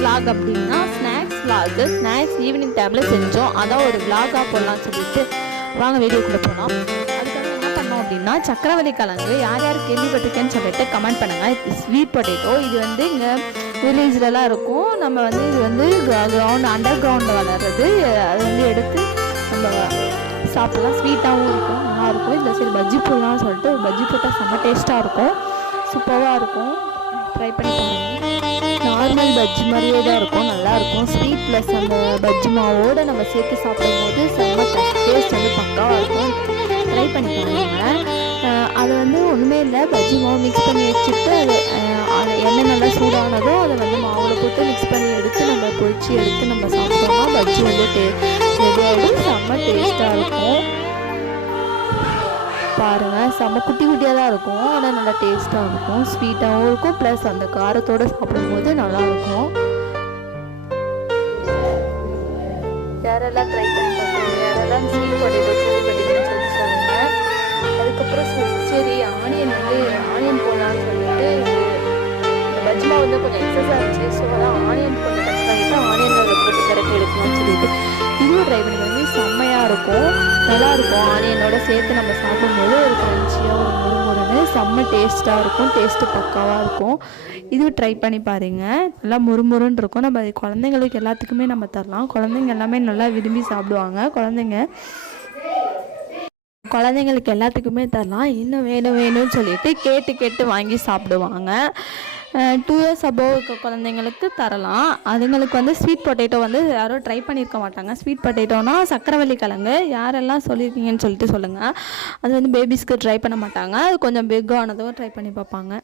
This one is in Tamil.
vlog அப்படின்னா ஸ்நாக்ஸ் vlog. ஸ்நாக்ஸ் ஈவினிங் டைமில் செஞ்சோம். அதான் ஒரு vlog-ஆக போடலாம்னு சொல்லிட்டு வாங்க வீடியோக்குள்ளே போகலாம். அதுக்காக என்ன பண்ணோம் அப்படின்னா சக்கரவள்ளி கிழங்கு யார் யார் கேள்விப்பட்டிருக்கேன்னு சொல்லிட்டு கமெண்ட் பண்ணுங்கள். ஸ்வீட் பொட்டேட்டோ இது வந்து இங்கே வில்லேஜ்லலாம் இருக்கும். நம்ம வந்து இது வந்து அண்டர் கிரவுண்டில் வளர்றது. அது வந்து எடுத்து நம்ம சாப்பிட்லாம். ஸ்வீட்டாகவும் இருக்கும், நல்லாயிருக்கும். இந்த சைடு பஜ்ஜி போடலாம்னு சொல்லிட்டு பஜ்ஜி போட்டால் செம்ம டேஸ்ட்டாக இருக்கும், சூப்பராக இருக்கும். ட்ரை பண்ணி பாருங்கள். நார்மல் பஜ்ஜி மாதிரியே தான் இருக்கும், நல்லாயிருக்கும். ஸ்வீட் ப்ளஸ் அந்த பஜ்ஜி மாவோடு நம்ம சேர்த்து சாப்பிடும்போது செம்ம டேஸ்ட் வந்து பக்காவாக இருக்கும். ட்ரை பண்ணி பாருங்கள். அது வந்து ஒன்றுமே இல்லை, பஜ்ஜி மாவு மிக்ஸ் பண்ணி வச்சுட்டு அது எண்ணெய் நல்லா சூடானதும் அதை வந்து மாவில் போட்டு மிக்ஸ் பண்ணி எடுத்து நம்ம பொரிச்சு எடுத்து நம்ம சாப்பிட்டோம்னா பஜ்ஜி வந்து ரெடி ஆகிடும். செம்ம டேஸ்ட்டாக இருக்கும். பாருங்கள், செம்ம குட்டி குட்டியாக தான் இருக்கும், ஆனால் நல்லா டேஸ்ட்டாக இருக்கும். ஸ்வீட்டாகவும் இருக்கும், ப்ளஸ் அந்த காரத்தோடு சாப்பிடும்போது நல்லாயிருக்கும். யாரெல்லாம் ட்ரை பண்ணி பார்ப்போம், யாரெல்லாம் ஸ்வீட் பொட்டேட்டோ கேள்விப்பட்டீங்கன்னு சொல்லிட்டு சொல்லுங்கள். அதுக்கப்புறம் சரி ஆனியன் போடலான்னு சொல்லிட்டு இந்த பஜ்ஜி மாவு வந்து கொஞ்சம் எக்ஸஸாக இருந்துச்சு. ஸோ அதான் ஆனியன் கொஞ்சம் கட் பண்ணிவிட்டு ஆனியனில் அதை போட்டு கரெக்ட் எடுக்கலாம்னு சொல்லிட்டு இதுவும் ட்ரை பண்ணி பண்ணி செம்மையாக இருக்கும், நல்லாயிருக்கும். ஆனியனோட சேர்த்து நம்ம சாப்பிடும்போது ஒரு கிரன்ச்சியாக ஒரு முறுமுறுன்னு செம்ம டேஸ்ட்டாக இருக்கும். டேஸ்ட்டு பக்காவாக இருக்கும். இதுவும் ட்ரை பண்ணி பாருங்கள். நல்லா முறுமுறுன்னு இருக்கும். நம்ம குழந்தைங்களுக்கு எல்லாத்துக்குமே நம்ம தரலாம். குழந்தைங்க எல்லாமே நல்லா விரும்பி சாப்பிடுவாங்க. குழந்தைங்களுக்கு எல்லாத்துக்குமே தரலாம். இன்னும் வேணும்னு சொல்லிட்டு கேட்டு வாங்கி சாப்பிடுவாங்க. 2 years above இருக்க குழந்தைங்களுக்கு தரலாம். அதுங்களுக்கு வந்து ஸ்வீட் பொட்டேட்டோ வந்து யாரும் ட்ரை பண்ணியிருக்க மாட்டாங்க. ஸ்வீட் பொட்டேட்டோனா சக்கரவள்ளி கிழங்கு யாரெல்லாம் சொல்லியிருக்கீங்கன்னு சொல்லிட்டு சொல்லுங்கள். அது வந்து பேபிஸ்க்கு ட்ரை பண்ண மாட்டாங்க. அது கொஞ்சம் பிக் ஆனதும் ட்ரை பண்ணி பார்ப்பாங்க.